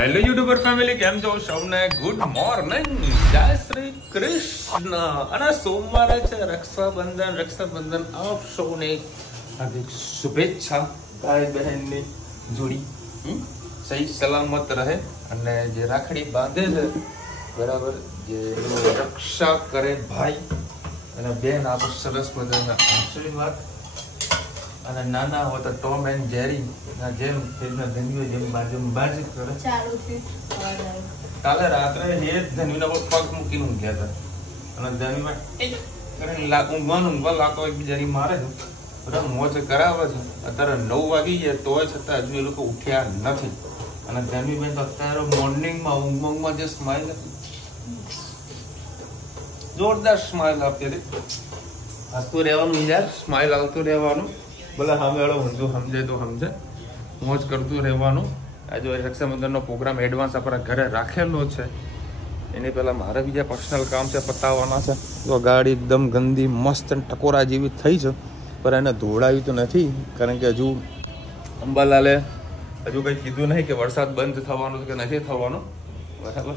Hello YouTuber family केम छो सौने good morning जय श्री कृष्ण અને સોમવારે છે રક્ષાબંધન આપ સૌને હાર્દિક શુભેચ્છા ભાઈ બહેનની જોડી સહી સલામત રહે અને જે રાખડી બાંધે છે બરાબર જે રક્ષા કરે ભાઈ અને બેન આપ સરસ મજાના આશીર્વાદ અને નાના હોય તો ટોમ એન્ડ જેરી ના જેમ તેના ધન્યો જેમ બાજી કરે ચાલુ છે કાલે રાત્રે એ ધન્યુના પર પગ મૂકીને ઊંઘ્યા હતા અને ધન્યુમાં કરીને ઊંઘવા લાકો એકબીજાની મારે છે બધા મોજ કરાવે છે અત્યારે 9 વાગી ગયા તોય છતાં હજુ એ લોકો ઉઠ્યા નથી અને ધન્યુબેન તો અત્યારે મોર્નિંગમાં ઊંઘમાં જે સ્માઇલ હતી જોરદાર સ્માઇલ આપતી હતી હસતું રહેવાનું યાર સ્માઇલ આવતું રહેવાનું ભલે સામેવાળો ઊંધું સમજે તો સમજે મોજ કરતું રહેવાનું આજે રક્ષાબંધનનો પ્રોગ્રામ એડવાન્સ આપણા ઘરે રાખેલો છે એની પહેલાં મારે બીજા પર્સનલ કામ છે પતાવવાના છે તો ગાડી એકદમ ગંદી મસ્ત અને ટકોરા જેવી થઈ છે પણ એને ધોળાવી તો નથી કારણ કે હજુ અંબાલાલે હજુ કંઈ કીધું નહીં કે વરસાદ બંધ થવાનો કે નથી થવાનો બરાબર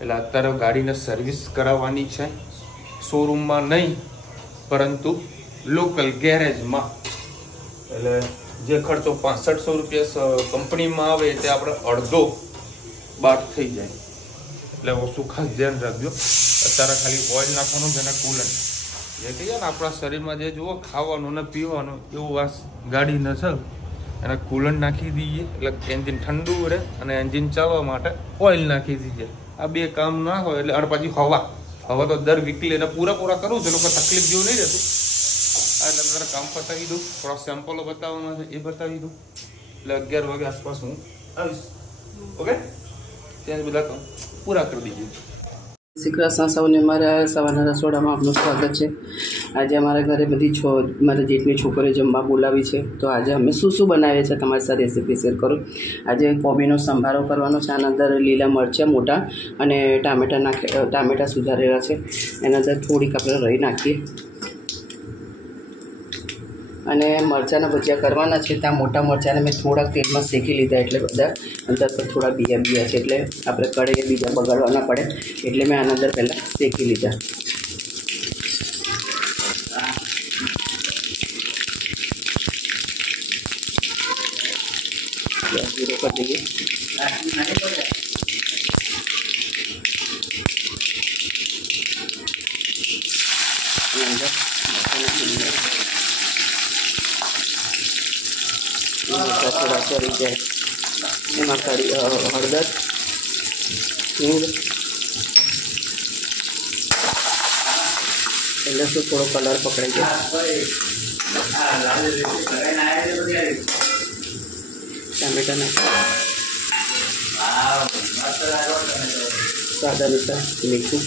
એટલે અત્યારે ગાડીને સર્વિસ કરાવવાની છે શોરૂમમાં નહીં પરંતુ લોકલ ગેરેજમાં એટલે જે ખર્ચો 6500 રૂપિયા કંપનીમાં આવે તે આપણે અડધો બાદ થઈ જાય એટલે વસ્તુ ખાસ ધ્યાન રાખજો અત્યારે ખાલી ઓઇલ નાખવાનું છે અને કુલન્ટ જે કહીએ ને આપણા શરીરમાં જે જુઓ ખાવાનું ને પીવાનું એવું આ ગાડીને છે અને કુલન્ટ નાખી દઈએ એટલે એન્જિન ઠંડુ રહે અને એન્જિન ચાલવા માટે ઓઇલ નાખી દઈએ આ બે કામ ના હોય એટલે અને પછી હવા તો દર વીકલી એને પૂરા કરું છું લોકો તકલીફ જેવું નહીં રહેતું એટલે તારે કામ પતાવી દઉં થોડા સેમ્પલો બતાવવાના છે એ બતાવી દઉં એટલે 11 વાગે આસપાસ હું આવીશ ઓકે ત્યાં બધા કામ પૂરા કરી દીजिए શ્રી કૃષ્ણ સૌને મારા સવારના રસોડામાં આપનું સ્વાગત છે આજે અમારા ઘરે બધી મારા જેઠની છોકરીઓ જમવા બોલાવી છે તો આજે અમે શું બનાવીએ છીએ તમારી સાથે રેસીપી શેર કરું આજે કોબીનો સંભારો કરવાનો છે આના અંદર લીલા મરચાં મોટા અને ટામેટાં સુધારેલા છે એના અંદર થોડીક આપણે રહી નાખીએ અને મરચાંના ભજીયા કરવાના છે ત્યાં મોટા મરચાંને મેં થોડાક તેલમાં શેકી લીધા એટલે બધા અંદર પર થોડા બીયા છે એટલે આપણે કઢાઈએ બીજા બગાડવા ના પડે એટલે મેં આના અંદર પહેલાં શેકી લીધા જીરો કરી દઈએ થોડા ચરી જાય એમાં હળદર હિંગ એટલે શું થોડો કલર પકડાઈ જાય ટામેટા નાખી સ્વાદ અનુસાર મીઠું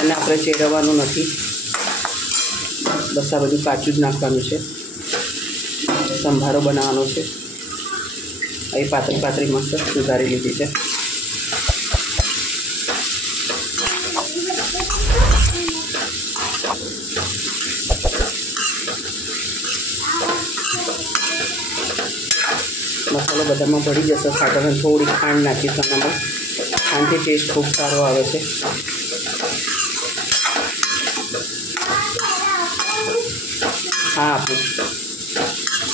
એને આપણે ચેરવવાનું નથી બસ આ બધું કાચું જ નાખવાનું છે સંભારો બનાવવાનો છે અહીં પાતળી મસ્ત સુધારી લીધી છે મસાલો બધામાં ભળી જશે સાધારણ થોડી ખાંડ નાખીશું આનામાં ખાંડથી ટેસ્ટ ખૂબ સારો આવે છે હા આપણું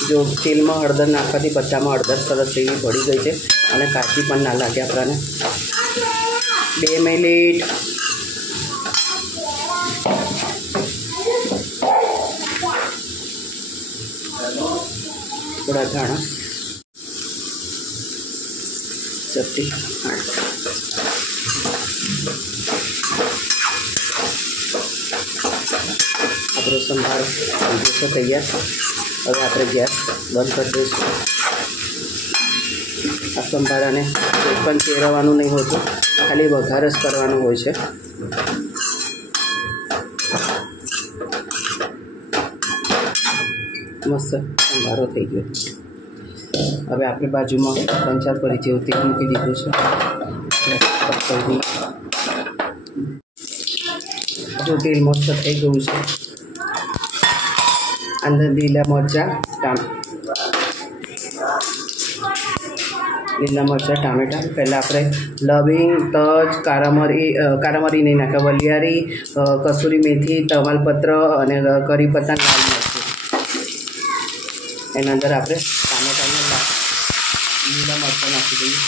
જો તેલમાં હળદર નાખવાથી બધામાં હળદર સરસ એવી ભળી ગઈ છે અને કાચી પણ ના લાગે આપણને 2 મિનિટ થોડા ધાણા ચપટી આપણો સંભાર છે તૈયાર હવે આપણે ગેસ બંધ કરી દઈશું આ સંભારાને કોઈ પણ ચેરવવાનું નહીં હોતું ખાલી વઘાર જ કરવાનો હોય છે મસ્ત સંભારો થઈ ગયો હવે આપણે બાજુમાં 3-4 પરી જેવું તેલ મૂકી દીધું છે જો તેલ મસ્ત થઈ ગયું છે અંદર લીલા મરચાં લીલા મરચાં, ટામેટાં. પહેલાં આપણે લવિંગ, તજ, કારામરી નહીં નાખે, વલિયારી, કસૂરી મેથી, તમાલપત્ર અને કરી પત્તા, લાલ મરચું. એના અંદર આપણે ટામેટાને લીલા મરચાં નાખી દઈએ.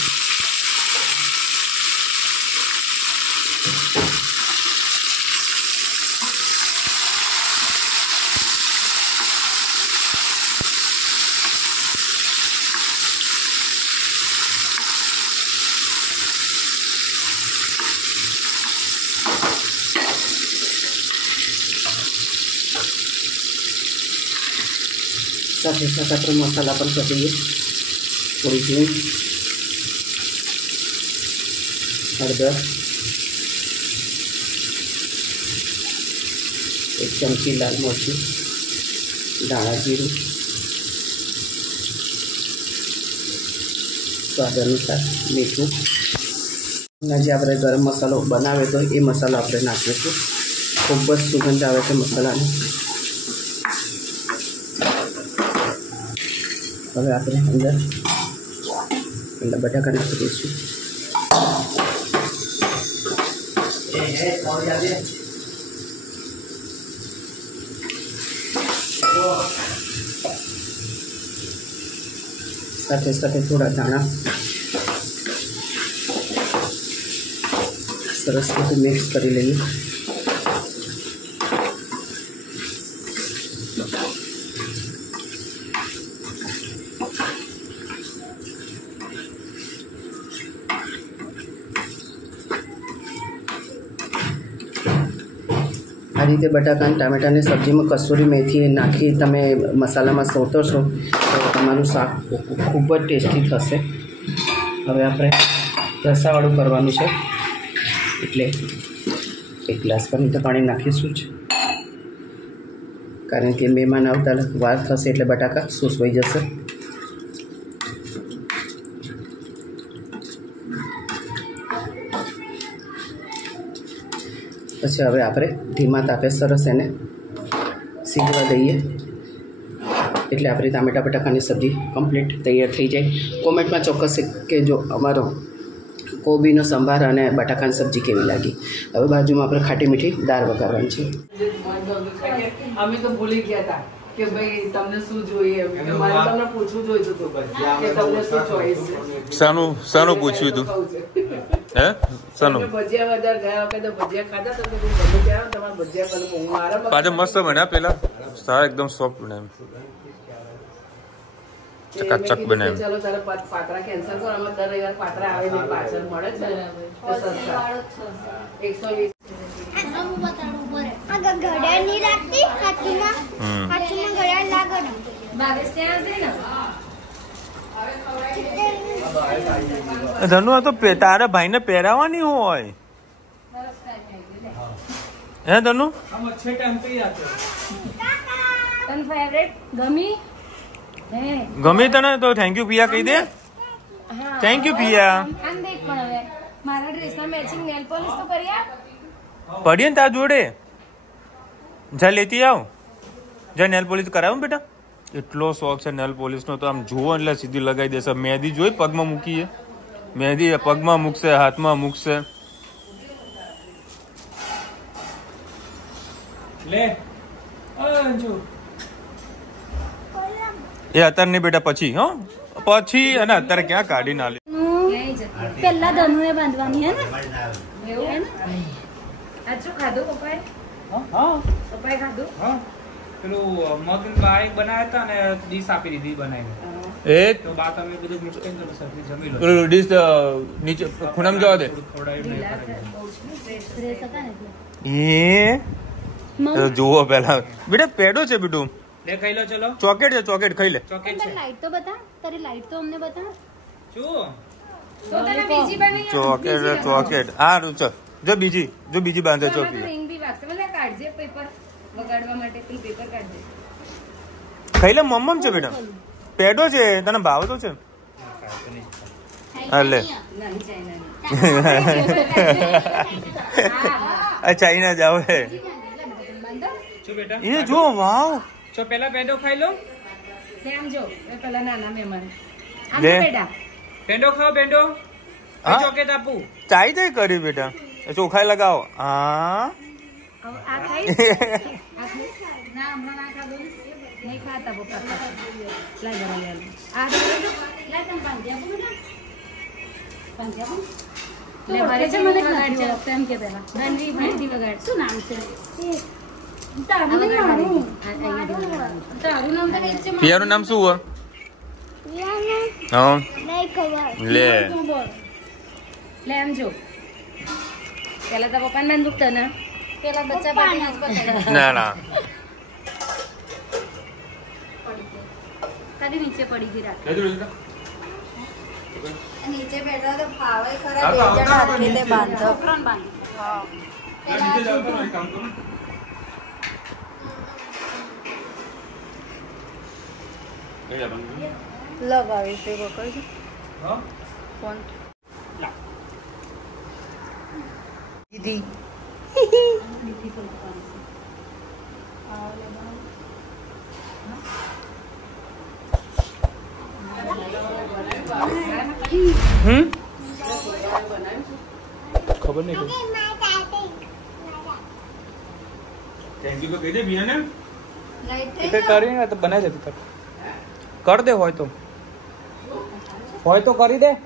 સાથે સાથે આપણે મસાલા પણ કરી દઈએ. થોડી હિંગ, હળદર, 1 ચમચી લાલ મરચું, ધાણા જીરું, સ્વાદ અનુસાર મીઠું. અને જે આપણે ગરમ મસાલો બનાવ્યો તો એ મસાલો આપણે નાખીશું. ખૂબ જ સુગંધ આવે છે મસાલાની. હવે આપણે અંદર બટાકા નાખી દઈશું. સાથે સાથે થોડા ધાણા. સરસ રીતે મિક્સ કરી લઈએ. આ રીતે બટાકા અને ટામેટાની સબ્જીમાં કસૂરી મેથી નાખી તમે મસાલામાં સોતો છો તો તમારું શાક ખૂબ જ ટેસ્ટી થશે. હવે આપણે રસાવાળું કરવાનું છે એટલે 1 ગ્લાસ પાણી નાખીશું જ, કારણ કે મહેમાન આવતા વાર થશે એટલે બટાકા સૂસવાઈ જશે. પછી હવે આપણે ધીમા તાપે સરસ એને સીધવા દઈએ એટલે આપણી ટામેટા બટાકાની સબ્જી કમ્પ્લીટ તૈયાર થઈ જાય. કોમેન્ટમાં ચોક્કસ કહેજો અમારો કોબીનો સંભાર અને બટાકાની સબ્જી કેવી લાગી. હવે બાજુમાં આપણે ખાટી મીઠી દાળ વઘારવાની છે. અમે તો ભૂલી ગયા હતા કે ભાઈ તમને શું જોઈએ, મારે તમને પૂછવું જોઈતું હતું કે તમને શું ચોઈસ છે. શાનું પૂછ્યું હતું? હે શાનું? ભજીયા વધારે ગયા વખતે ભજીયા ખાધા તો ગમે ત્યાં તમારે ભજીયા કરું મારા પાછા મસ્ત બન્યા. પેલા સારા એકદમ સોફ્ટ બનાવ્યા, ચકાચક બનાવ્યા. ચાલો તારે પાત્રા કેન્સલ કરો. અમે દર રવિવાર પાત્રા આવે ને પાછળ મળે છે 120. ધનુ આ તો તારા ભાઈને પહેરાવાની હોય હે ધનુ? ગમી તને તો થેન્ક યુ પિયા કહી દે. થેન્ક યુ પિયા. મારા ડ્રેસના મેચિંગ નેલ પોલિશ તો કરી આપ. પડીએ ને તાર જોડે જા લેતી આવ. જા નેલ પોલિશ કરાવું બેટા. એટલો શોખ છે નેલ પોલિશનો તો આમ જુઓ એટલે સીધી લગાવી દેશે. મહેંદી જોઈ પગમાં મૂકીએ, મહેંદી પગમાં મૂકશે, હાથમાં મૂકશે. લે એ અત્યારે નહીં બેટા, પછી હો પછી. અને અત્યારે ક્યાં કાઢી ના લે. પેલા ધનુએ બાંધવાની હે ને એવું હે ને. આજો ખાધું પપ્પાએ? હા પપ્પાએ ખાધું. હા પેલું મગ બારીક બનાવ્યા હતા ને ડીશ આપી દીધી બનાવીને. એ તો બા તમે બધું મિક્સ કરીને સબ્જી જમી લો. ડીશ નીચે ખૂણામાં જવા દે. એ જુઓ પેલા બેટા પેડો છે બેટું. લે ખાઈ લો. ચલો ચોકેટ છે, ચોકેટ ખાઈ લે. ચોકેટ છે. લાઈટ તો બતા. તારી લાઈટ તો અમને બતા. શું તો તને બીજી બની ચોકેટ ચોકેટ. હા ચલ જો બીજી બાંધે ચોકી. રિંગ બી વાગશે. મને કાઢજે પેપર વગાડવા માટે. પેલું પેપર કાઢજે. ખાઈ લે. મમ્મમ છે બેટા, પેડો છે. તને ભાવ તો છે. હા લે. ચાઇના જાવ હે શું બેટા? એ જો વાવ. ચો પેલા પેડો ખાઈ લો. આમ જો એ પેલા નાના મહેમાન આમ લે. બેટા પેંડો ખાઓ પેંડો હા? ચોકેટ આપું ચાય ચાય કરી બેટા ચોખાઈ લગાવો હા હવે આ ખાઈ ના હમણાં ના ખાધો ને નહીં ખાતા પપ્પા લાય જરા લે આ દો લાય તમ પાંજ્યા બોલ પાંજ્યા લે મારે છે મને વગાડજો તેમ કે પેલા બંડી બંડી વગાડ શું નામ છે તારું નામ તો કઈ છે પિયાનું નામ શું હોય હા લે લે આમ જો પેલા તો પપ્પાને બંધ દુખતો ને પેલા બચ્ચા પાડી ના ના કદી નીચે પડી ગઈ રાત નીચે બેઠા તો ફાવે ખરા બે જણ હાથે તે બાંધો છોકરાને બાંધ હા લગાવી છે પકડ ફોન દીદી ખબર નહીં થેન્ક યુ તો કહી દે બિયાને લાઈટ કરીને તો બનાવી દે કર દે હોય તો કરી દે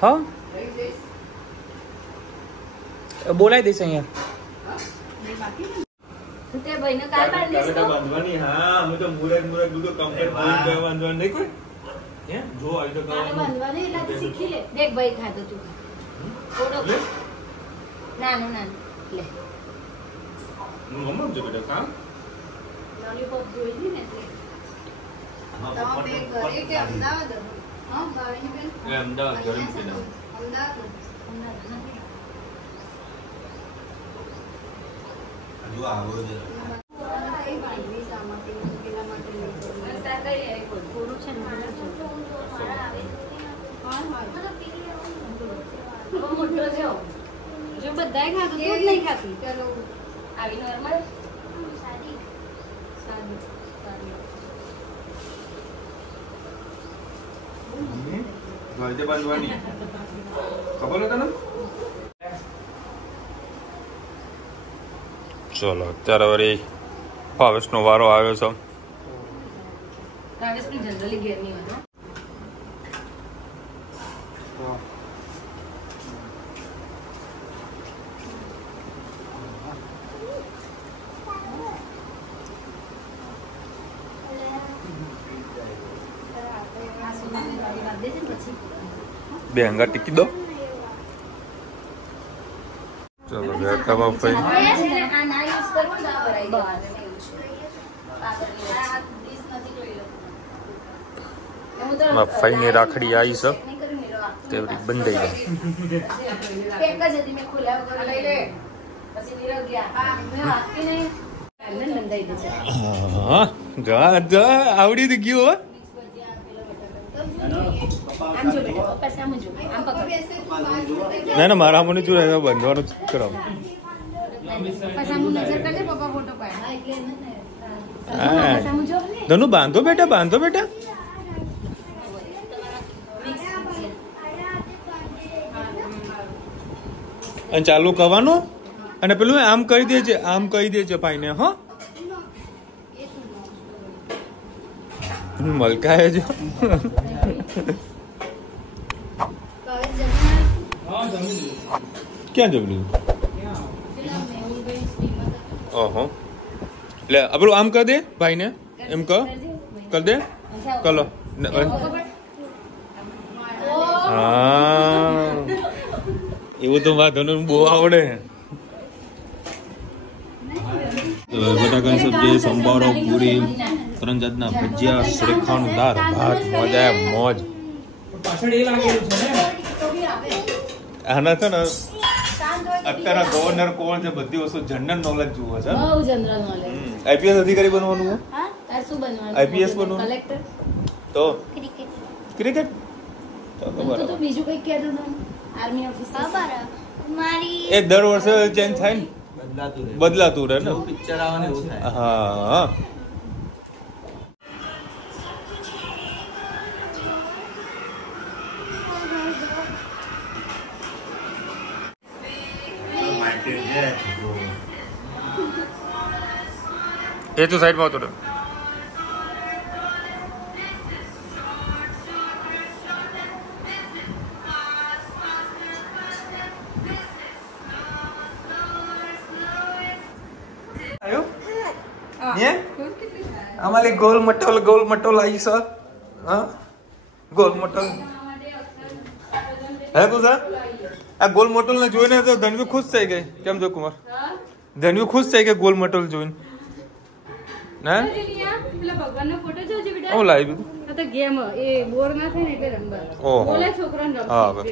હા બોલાવી દઈશ અહીંયા તે ભાઈને કાલ બાંધીશ તો બાંધવાની હા અમે તો મુરત બધું કમ્પ્લીટ બાંધવાનું નહીં કોઈ હે જો આવી તો કાલે બાંધવાની એટલે તું શીખી લે દેખ ભાઈ ખાધો તું થોડો નાનું નાનું લે મમ્મા જો બેટા ખા લોલીપોપ જોઈ લી ને એટલે તમે બે ઘરે કે અમદાવાદ હા ભાવિની બેન એ અમદાવાદ ઘરે છે ને અમદાવાદ હજુ આવો છે કઈ બાંધવી સામાથી પેલા માટે લઈ વિસ્તાર કરી લે થોડું છે ને મોટો છે જો બધાય ખાતું તું જ નહીં ખાતી ચલો આવી નોર્મલ સાદી સાદી ઘરે બાંધવાની ખબર હતા ને ચલો અત્યારે વળી ભાવેશનો વારો આવ્યો છે ભાવેશ પણ જનરલી ઘેર નહીં હોય બે હંગા ટીકી દો ચલો બેઠા બાપા આ ના યુઝ કરવું ના ભરાઈ ફાઈની રાખડી આવી છે તેવડી બંધાઈ પેક જ હતી મેં ખોલ્યા વગર લઈ લે પછી નીરવ ગયા મેં વાંચતી નહીં એમને બંધાઈ દે છે હા જા આવડી તો ગયું હો આમ જો બેટા પપ્પા સામે જો આમ પકડ ના મારા મને જો બંધવાનું જ કરાવ પપ્પા સામે નજર કરજે પપ્પા ફોટો પાડ હા પપ્પા સામે જો ધનુ બાંધો બેટા અને ચાલુ કરવાનું અને પેલું આમ કહી દેજે ભાઈને હા મલકાય જો ક્યાં જમલું ઓહો લે આપણું આમ કર દે ભાઈને એમ કર દે કલો હા એવું તો મારા ધનુ બહુ આવડે બટાકાની સબ્જી સંભારો પૂરી 3 જાતના ભજીયા શ્રીખંડ દાળ ભાત મજા મોજ પાછળ એ લાગેલું છે ને આના છે ને અત્યારના ગવર્નર કોણ છે બધી વસ્તુ જનરલ નોલેજ જુઓ છે બહુ જનરલ નોલેજ આઈપીએસ અધિકારી બનવાનું હા તાર શું બનવાનું IPS બનવાનું? કલેક્ટર તો ક્રિકેટ ક્રિકેટ તો તો બરાબર બીજું કઈ કહેતો તો આર્મી ઓફિસર મારી એ દર વર્ષે ચેન્જ થાય ને બદલાતું રહે ને પિક્ચર આવે ને એવું થાય. હા એ તો સાઈડમાં આવતો રહ્યો. आम्हाला गोल मटोल आई सर हाँ गोल मटोल है कुछ आ गोल मटोल ने જોઈને તો ધનવી ખુશ થઈ ગઈ. કેમ જો કુમાર ધનવી ખુશ થઈ ગઈ ગોલ મટોલ જોઈને ના પેલા ભગવાનનો ફોટો જોજો બેટા. હું લાવી દીધું આ તો ગેમ એ બોર ના થાય ને એટલે રમવા. ઓહો. બોલે છોકરાને રમવા. હા હવે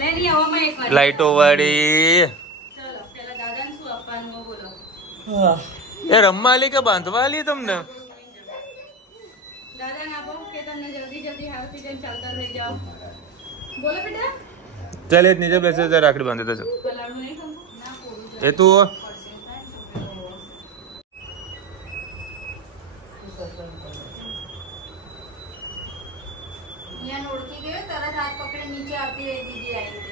લે રી આવવામાં એક વાર. લાઈટો વાળી ચલો પેલા દાદાને શું આપવાનું બોલો. એ રમવા આલી કે બાંધવા આલી તમને દાદાને આપો કે તમને જલ્દી હાથથી જઈને ચાલતા થઈ જાઓ. બોલો બેટા. ચાલ એ નીચે બેસે તો રાખડી બાંધે તો ગલાડું નહીં ખમું ના પોડું એ તું અહીંયા ઓળખી ગયો તરત હાથ પકડી નીચે આવતી રહી દીદી આવી.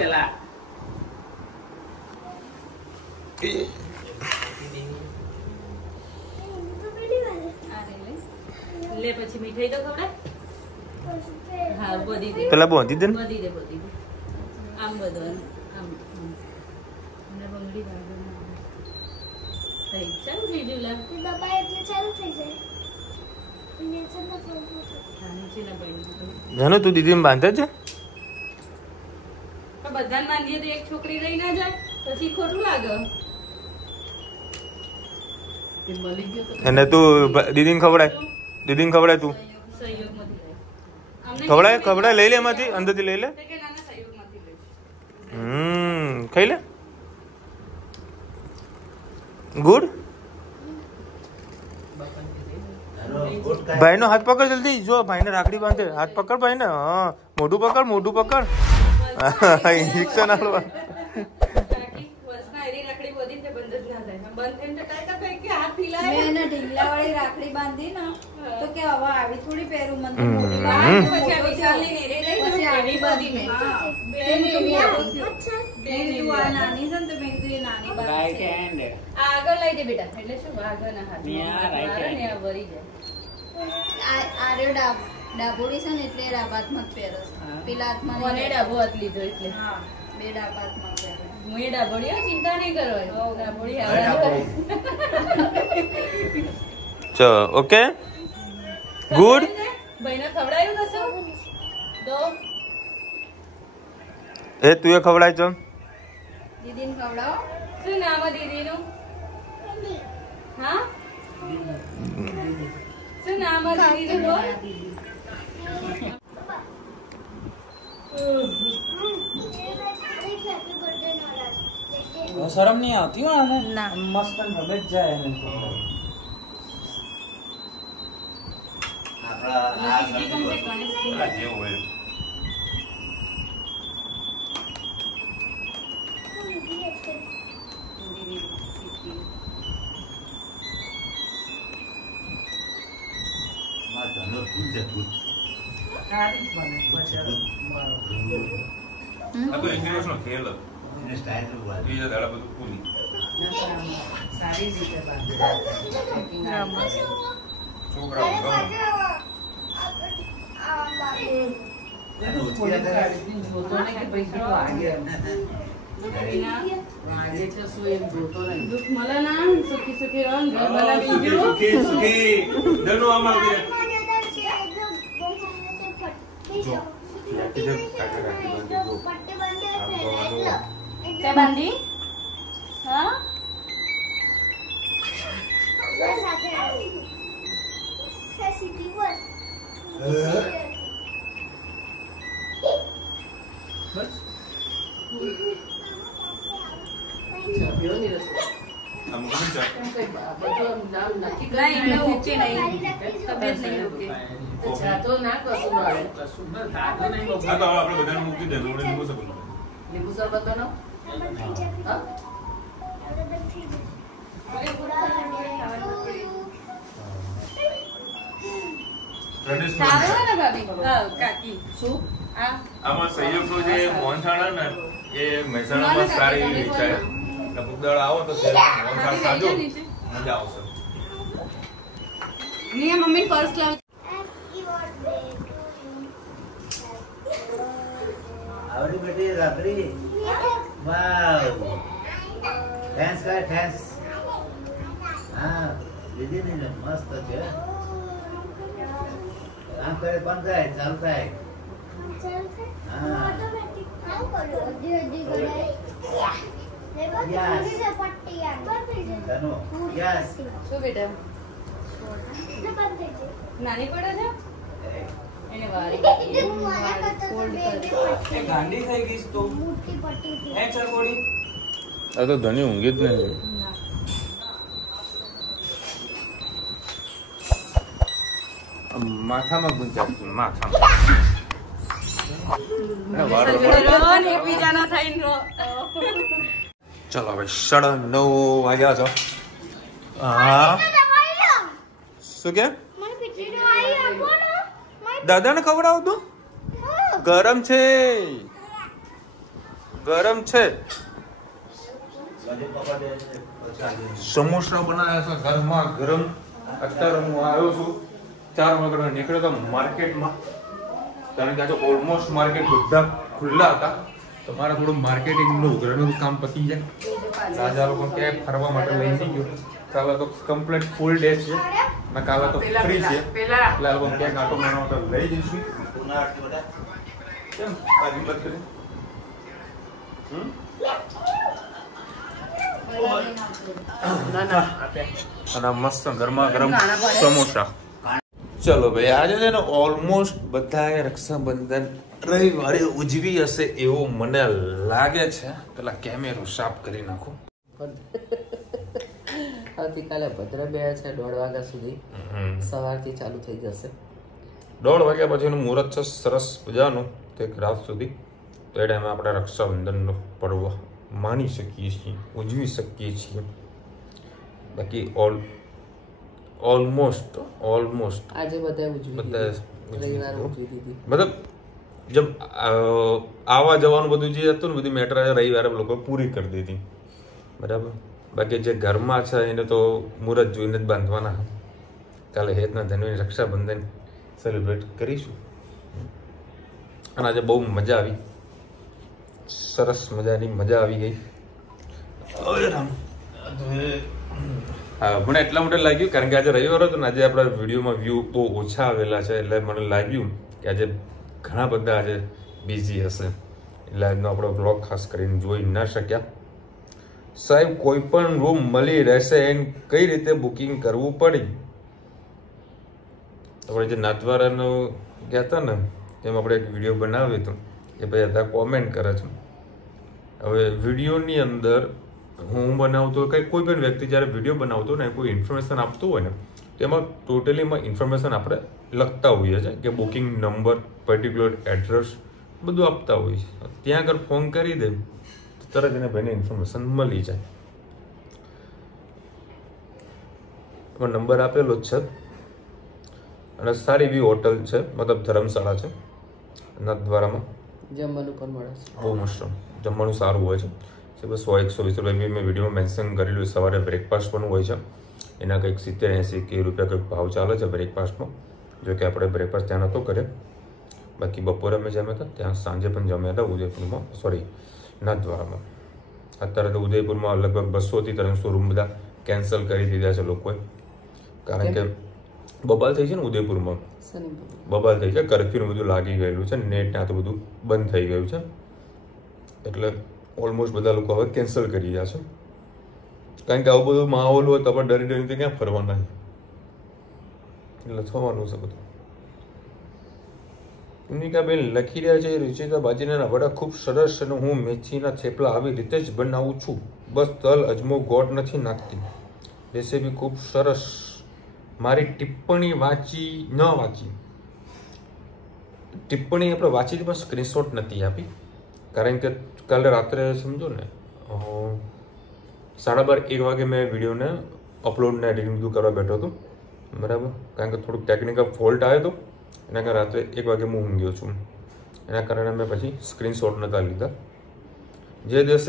પેલા લે પછી મીઠાઈ તો ખવડાય. હા બધી દે પેલા બાંધી દે ને બધી દે આમ બધું આમ અને બંગડી બાંધો થઈ ચાલુ થઈ ગયું લા દબાઈ એટલે ચાલુ થઈ જાય. નીચે ના પડી જાનો તું દીદી બાંધે છે તો બધાને માંગીએ તો એક છોકરી રહી ના જાય પછી ખોટું લાગે. અને તું દીદીને ખવડાય તું સહયોગમાંથી લે. ખવડાય લઈ લે એમાંથી અંદરથી લઈ લે. કે નાના સહયોગમાંથી લે. ખાઈ લે ગુડ. ભાઈ નો હાથ પકડ જલ્દી. જો ભાઈ ને રાખડી બાંધે. હાથ પકડ ભાઈ ને. હા મોઢું પકડ ઇન્જેક્શન આલવા. મેં એને ઢીંગલાવાળી રાખડી બાંધી ને તો કે હવે આવી થોડી પહેરું મને તો મોટી બાંધી મેં. તું આ નાની છે ને તો મેં કીધું એ નાની રાઈટ બાંધી. હેન્ડ આગળ લઈ દે બેટા એટલે શું આગળના ત્યાં right હાથ hand. ને ભરી જાય. આર્યો ડાબોડી છે ને એટલે ડાબા હાથમાં જ પહેરો છે. પેલા હાથમાં મને નહીં. ડાબો હાથ લીધો એટલે હા બે ડાબા હાથમાં પહેરો. હું એ ડાબોડી હો, ચિંતા નહીં કરવાની. ડાબોડી આવે. ચલો ઓકે ગુડ. ભાઈને ખવડાયું કશું તો એ તું એ ખવડાય છો. દીદીને ખવડાવો. શું નામ દીદીનું? હા શું નામ દીદીનું બોલ. શરમ નહીં આવતી હો આને મસ્ત ખબર જ જાય એને. દીદી ગમશે ગણેશજી. દુઃખ મળે ના સુખી સુખી રહો ને ઘર બનાવી દીધું. બાંધી હા તબિયત નહીં ઓકે. જાતો ના કશું મળે. હા તો આપણે બધાને મૂકી દે આપણે લીંબુ શરબત લીંબુ શરબત બનાવો. હા? સારું ને ભાભી? હા, કાકી. શું? આમાં સંયુક્તનું જે મોહનથાળ ને એ મહેસાણામાં સારી એવી વેચાય. લપુકદાળ આવો તો મોહનથાળ ખાજો મજા આવશે. ની મમ્મી પર્સ લાવ. આવડી બેટી રાખડી. વાવ. થેન્ક્સ કર થેન્ક્સ. હા દીદી ને મસ્ત છે. આમ કરે પણ થાય ચાલુ થાય. હા તનુ યસ. શું બેટા? નાની પડે છે? એને વારી ફોલ્ડ એ ગાંડી થઈ ગઈ તો એ ચરગોડી આ તો ધણી ઊંઘી જ નહીં. માથામાં ગુંજાય માથામાં. એકબીજાનો થઈને ચલો હવે 9:30 વાગ્યા છો. હા શું કે દાદાને ખવડાવું તું? ગરમ છે ગરમ છે. સમોસા બનાવ્યા છે ગરમા ગરમ. અત્યારે હું આવ્યો છું 4 વાગ્યાનો નીકળ્યો તો માર્કેટમાં, કારણ કે આજે ઓલમોસ્ટ માર્કેટ બધા ખુલ્લા હતા. તો મારે થોડું માર્કેટિંગનું ઘરનું કામ પતી જાય. રાજા લોકો ક્યાંય ફરવા માટે લઈ જઈ ગયો. કાલે તો કમ્પ્લીટ ફૂલ ડે છે ને કાલે તો ફ્રી છે એટલે આ લોકો ક્યાંક આટો મારવા માટે લઈ જઈશું. કેમ બાજુ બંધ કરી? અને મસ્ત ગરમા ગરમ સમોસા. ચલો ભાઈ આજે છે ને ઓલમોસ્ટ બધાએ રક્ષાબંધન રવિવારે ઉજવી હશે એવું મને લાગે છે. પેલા કેમેરો સાફ કરી નાખો. આવતીકાલે ભદ્ર બે છે 1:30 વાગ્યા સુધી સવારથી ચાલુ થઈ જશે. 1:30 વાગ્યા પછીનું મુહૂર્ત છે સરસ મજાનું તે રાત સુધી. તો એ ટાઈમે આપણે રક્ષાબંધનનો પર્વ માણી શકીએ છીએ, ઉજવી શકીએ છીએ. બાકી ઓલમોસ્ટ આજે બધા ઉજવી રવિવારે ઉજવી દીધી. મતલબ જેમ આવા જવાનું બધું જે હતું ને બધી મેટર રવિવારે લોકો પૂરી કરી દીધી બરાબર. બાકી જે ઘરમાં છે એને તો મુહૂર્ત જોઈને જ બાંધવાના. કાલે હેતના ધનવીની રક્ષાબંધન સેલિબ્રેટ કરીશું. અને આજે બહુ મજા આવી, સરસ મજાની મજા આવી ગઈ. હા મને એટલા માટે લાગ્યું કારણ કે આજે રવિવાર હતો ને, આજે આપણા વિડીયોમાં વ્યૂ બહુ ઓછા આવેલા છે એટલે મને લાગ્યું કે આજે ઘણા બધા આજે બિઝી હશે એટલે આજનો આપણો બ્લોગ ખાસ કરીને જોઈ ના શક્યા. સાહેબ કોઈ પણ રૂમ મળી રહેશે એને કઈ રીતે બુકિંગ કરવું પડી? આપણે જે નાથવારાનું ગયા હતા ને એમ આપણે એક વિડીયો બનાવ્યો હતો કે ભાઈ બધા કોમેન્ટ કરે છે. હવે વિડીયોની અંદર હું બનાવતો કંઈ કોઈ પણ વ્યક્તિ જ્યારે વિડીયો બનાવતો ને કોઈ ઇન્ફોર્મેશન આપતું હોય ને તો એમાં ટોટલીમાં ઇન્ફોર્મેશન આપણે લખતા હોઈએ છીએ કે બુકિંગ નંબર, પર્ટિક્યુલર એડ્રેસ બધું આપતા હોઈએ છીએ. ત્યાં આગળ ફોન કરી દે તો તરત એને ભાઈને ઇન્ફોર્મેશન મળી જાય. એમાં નંબર આપેલો જ છે અને સારી એવી હોટલ છે, મતલબ ધર્મશાળા છે નાથદ્વારામાં. જમવાનું પણ મળે છે, બહુ મસ્ત જમવાનું સારું હોય છે. બસ 100-120 રૂપિયા મેં વિડીયોમાં મેન્શન કરેલું. સવારે બ્રેકફાસ્ટ પણ હોય છે, એના કંઈક 70-80 રૂપિયા કંઈક ભાવ ચાલે છે બ્રેકફાસ્ટમાં. જો કે આપણે બ્રેકફાસ્ટ ત્યાં નહોતો કરે, બાકી બપોરે અમે જમ્યા હતા ત્યાં, સાંજે પણ જમ્યા હતા ઉદયપુરમાં, સોરી નાથદ્વારામાં. અત્યારે તો ઉદયપુરમાં લગભગ 200-300 રૂમ બધા કેન્સલ કરી દીધા છે લોકોએ, કારણ કે બબાલ થઈ છે ને ઉદયપુરમાં, બબાલ થઈ છે, કર્ફ્યુ બધું લાગી ગયેલું છે, નેટ ત્યાં તો બધું બંધ થઈ ગયું છે એટલે ઓલમોસ્ટ બધા લોકો હવે કેન્સલ કરી રહ્યા છે. કારણ કે આવું બધું માહોલ હોય તો આપણે ડરી ડરીને ક્યાં ફરવાના એટલે થવાનું છે બધું. ભૂમિકાબેન લખી રહ્યા છે રુચિકા બાજીના વડા ખૂબ સરસ અને હું મેથીના થેપલા આવી રીતે જ બનાવું છું, બસ તલ અજમો ગોળ નથી નાખતી. રેસીપી ખૂબ સરસ. મારી ટિપ્પણી વાંચી ટિપ્પણી આપણે વાંચી હતી પણ સ્ક્રીનશોટ નથી આપી, કારણ કે કાલે રાત્રે સમજો ને 12:30-1 વાગે મેં વિડીયોને અપલોડ ને એડિટિંગ બધું કરવા બેઠો હતો, બરાબર, કારણ કે થોડુંક ટેકનિકલ ફોલ્ટ આવ્યો હતો, એના કારણે રાત્રે 1 વાગે હું ઊંઘ્યો છું, એના કારણે મેં પછી સ્ક્રીનશોટ નહોતા લીધા. જે દિવસ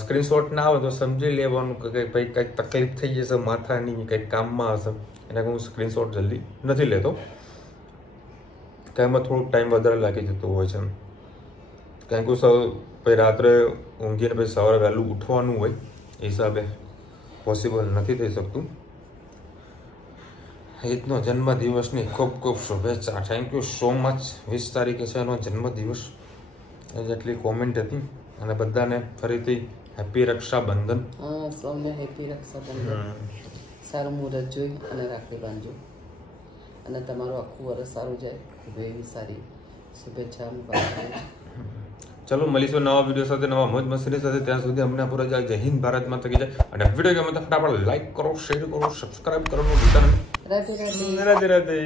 સ્ક્રીનશોટ ના આવે તો સમજી લેવાનું કે ભાઈ કંઈક તકલીફ થઈ જશે માથાની, કંઈક કામમાં હશે, એના કારણે હું સ્ક્રીનશોટ જલ્દી નથી લેતો, કે એમાં થોડુંક ટાઈમ વધારે લાગી જતો હોય છે, કારણ કે પછી રાત્રે ઊંઘીને પછી સવારે વહેલું ઉઠવાનું હોય, એ હિસાબે પોસિબલ નથી થઈ શકતું. હિતનો જન્મદિવસની ખૂબ ખૂબ શુભેચ્છા. Thank you so much. 20 તારીખે છે એનો જન્મદિવસ, જેટલી કોમેન્ટ હતી, અને બધાને ફરીથી હેપી રક્ષાબંધન. સૌને હેપી રક્ષાબંધન. સારું મુહૂર્ત જોઈ અને રાખડી બાંધજો, અને તમારું આખું વર્ષ સારું જાય, ખૂબ એવી સારી શુભેચ્છા. ચલો મળીશું નવા વિડીયો સાથે, નવા મોજ મસ્તી સાથે. ત્યાં સુધી અમને પૂરો જાય. જય હિન્દ, ભારત માતા કી જય. અને વિડીયો ગમે તો ફટાફટ લાઈક કરો, શેર કરો, સબસ્ક્રાઇબ કરવાનું ભૂલતા નહીં. રાધે રાધે. રાધે રાધે.